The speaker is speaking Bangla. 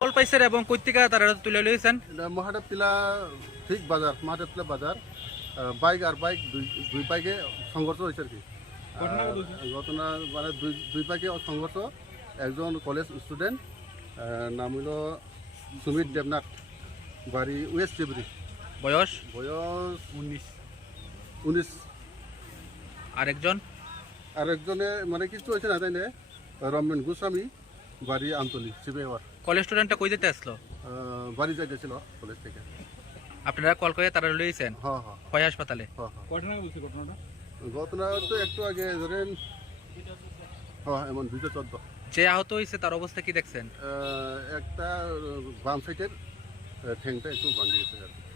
কল পাইছেন এবং কৈতিকা তারা তুলে লইছেন মহাদেব টিলা ঠিক বাজার মহাদেব টিলা বাজার বাইক আর বাইক দুই বাইকে সংঘর্ষ হয়েছে আর কি ঘটনা মানে দুই বাইকে সংঘর্ষ একজন কলেজ স্টুডেন্ট নাম হইল সুমিত দেবনাথ বাড়ি ওয়েস্ট জেবরি বয়স বয়স 19 আরেকজনে মানে কিছু হয়েছে না তাই না রমেন গোস্বামী বাড়ি আন্তলি সিবেওয়ার কলেজ স্টুডেন্টটা কই যেতে আসলো বাড়ি যাইতেছিল কলেজ থেকে আপনারা কল করে তারা লইছেন হ্যাঁ হ্যাঁ কয় হাসপাতালে ঘটনা তো একটু আগে ধরেন হ্যাঁ এমন 2014 যে আহত হয়েছে তার অবস্থা কি দেখছেন একটা বাম সাইডের ঠ্যাংটা একটু ভাঙে গেছে আর কি